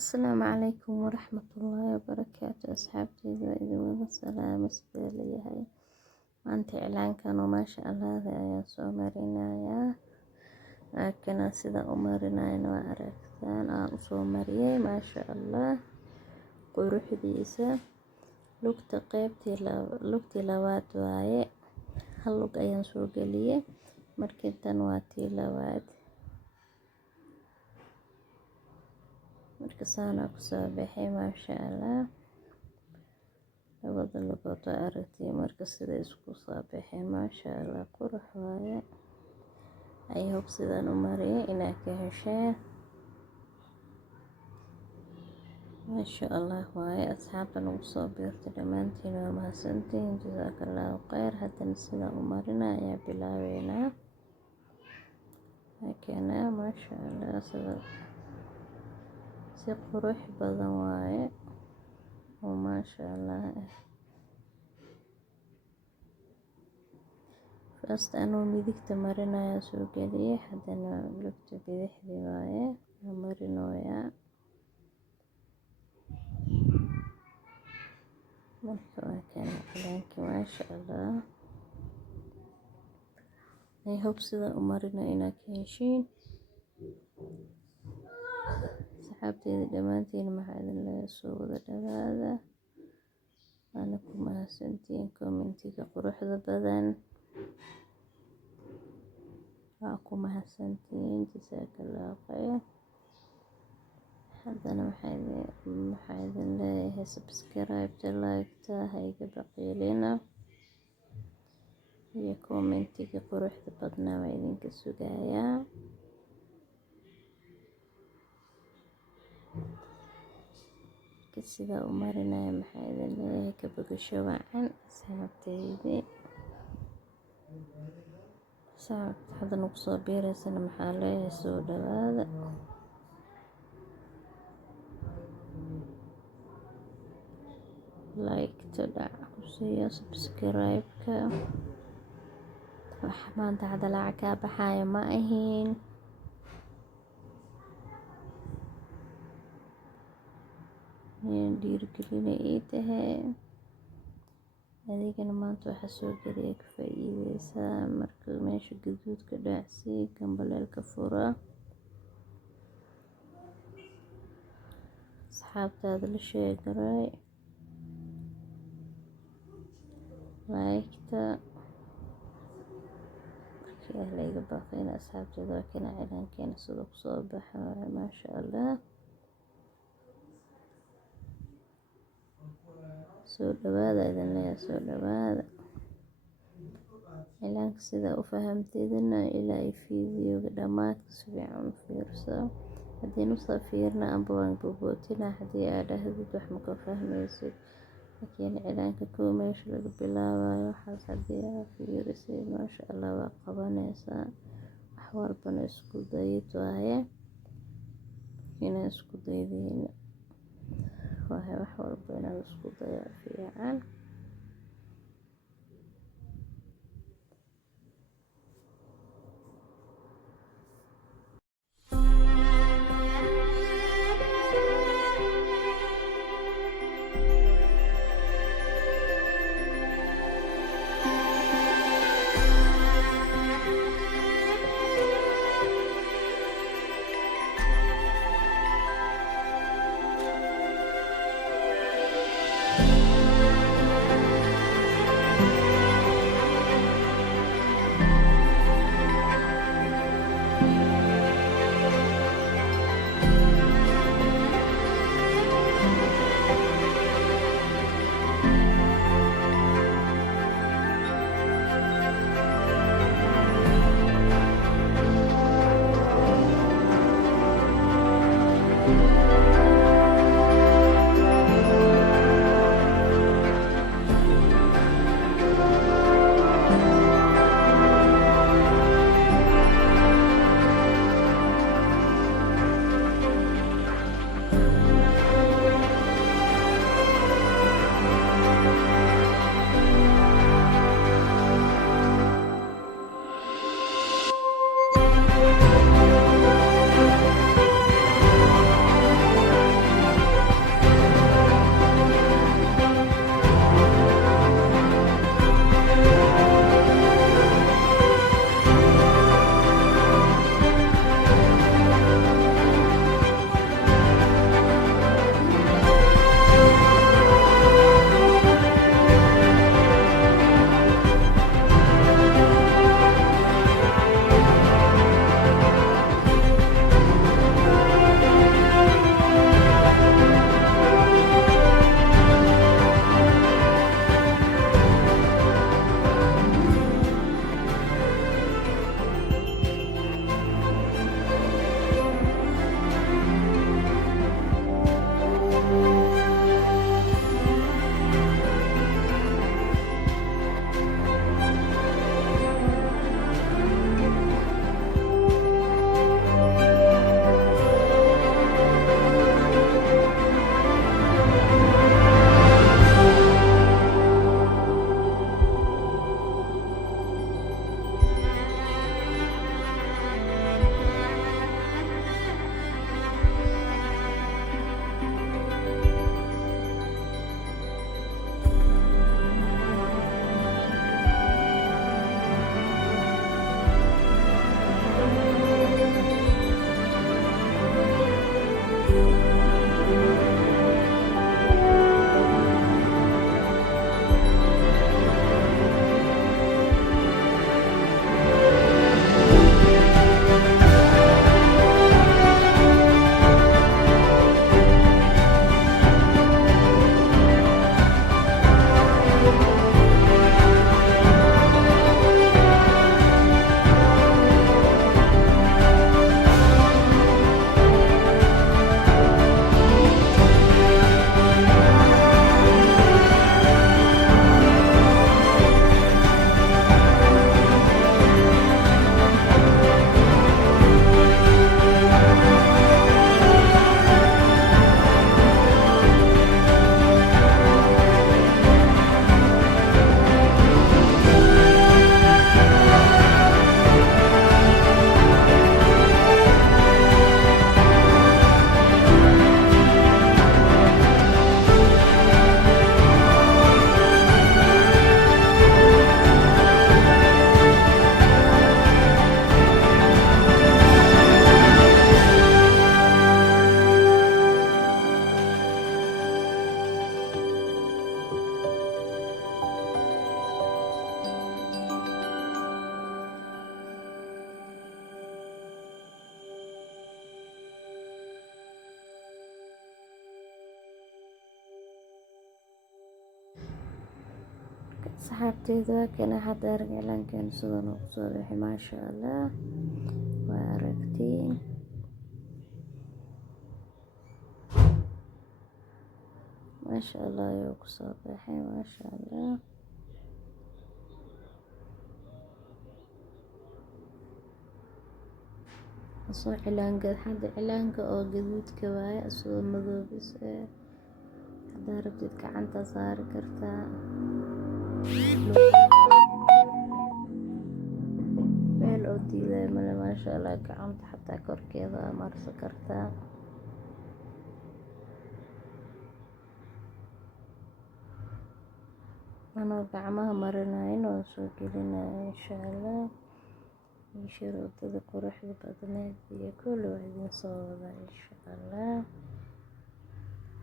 Asalaamu calaykum waraxmatullaahi wabarakaatu asxaabteyda waa idin wada salaamo sidee leeyahay maanta iclaankan oo maasha Allah ayaan soo marinayaa kana sida u marinayna waa aragtaan aan u soo mariyay maasha Allah quruxdiisa lugta labaad waaye hal lug ayaan soo galiyay markii tan waa tii labaad marka saana ku soo baxay maasha Allah labada lugood waa aragtay marka sida isku soo baxay maasha Allah qurux waaye I hope sidaan u mariyay inaad ka hesheen maasha Allah waaye asxaabta nagu soo biirtay dhamaantiin waa mahadsantihiin jazakallahu khayr haddana sidaan u marinaa ayaa bilaabeynaa hakana maasha Allah sida si qurux badan waaye oo maasha Allah first anuu midigta marinaya soo galiyay haddana lugta bidixdii waaye marinoya marka waa kana iclaankii maasha Allah I hope sidaan u marina inaad ka heshiin asxaabteyda dhamaantiin maxaa idin laga soo wada dhawaada waana ku mahadsantihiin commentiga quruxda badan waa ku mahadsantihiin jazakallahu khayr haddana maxaa idin leeyahay subscribe like ha iga baqiilina iyo commentiga quruxda badnaa waa idinka sugayaa sida u marinaya maxaa idin leeyahay ka bogasho wacan asxaabteydii hadda nagu soo biiraysana maxaa leeyahay soo dhawaada like-ta dhac ku siiya subscribe-ka wax maanta hadda lacag kaa baxaya ma ahiin dhiirigelina ii tahay adigana maanta waxaa soo geliya ka faa'iideysaa marka meesha gaduudka dhaacsii gambaleelka fura asxaabtaada la sheegaray like-ta markii layga baaqayna asxaabteeda waa kana cilaankeena sida ku soo baxa maasha Allah soo dhawaada idin leeyahay soo dhawaada cilaanka sida u fahamteedina ilaa ay fiidiyowga dhamaadka si fiican u fiirso haddii nusa fiirna amba waan bobootina haddii aad dhahdid wax ma ka fahmaysid laakiin cilaanka koo meesha laga bilaabayo waxaas haddii aad fiirisid maasha Allah waa qabanaysaa wax walbana isku dayid waaye inaa isku daydiin waaye wax walba inaan isku dayo fiican saxaabteyda waa kana hadda arag cilaankeena sidan uu kusoo bixi maasha allah waa aragtiin maasha allah ayuu kusoo baxay maasha allah asoo cilaanka hadda cilaanka oo gaduudka waaye asoo madoobis haddaa rabtid gacanta saari kartaa meel oo diiday male maasha allah gacanta xataa korkeeda waa marsan kartaa anoo gacmaha marinayn oo soo gelinaya insha allah sharoodada quruxda badneed iyo kulli waa idin soo wada insha allah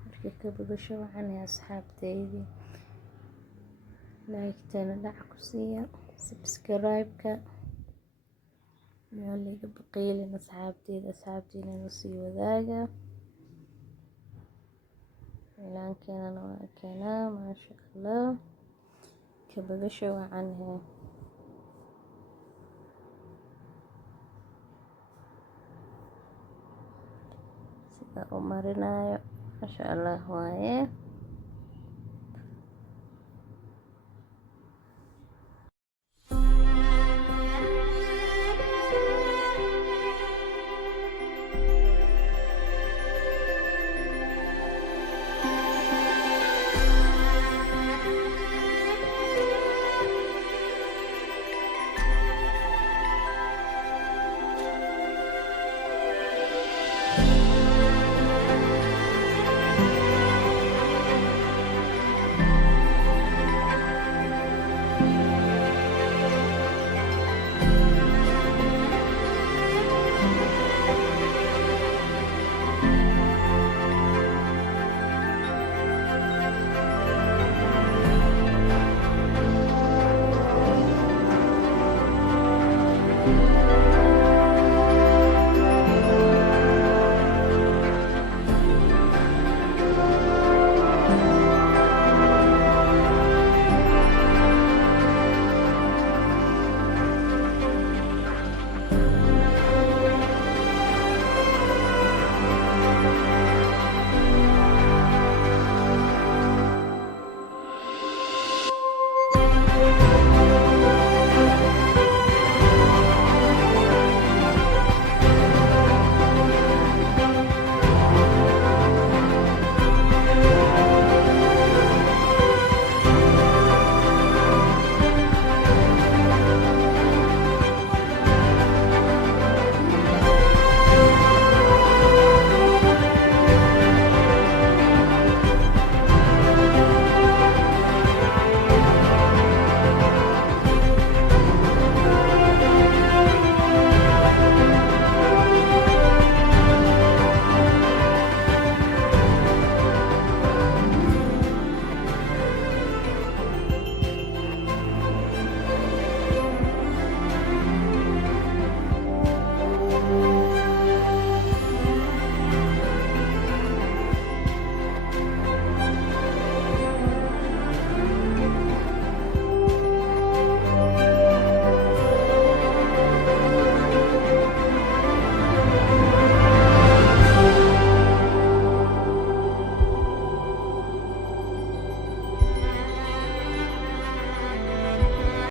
marka ka bogasho waxaan asxaabteydi like-tana dhac ku siiya subscribe-ka meel iga baqiilin asxaabteena sii wadaaga ilaankeenana waa keenaa maasha allah ka bogasho waxaan u marinayo maasha allah waaye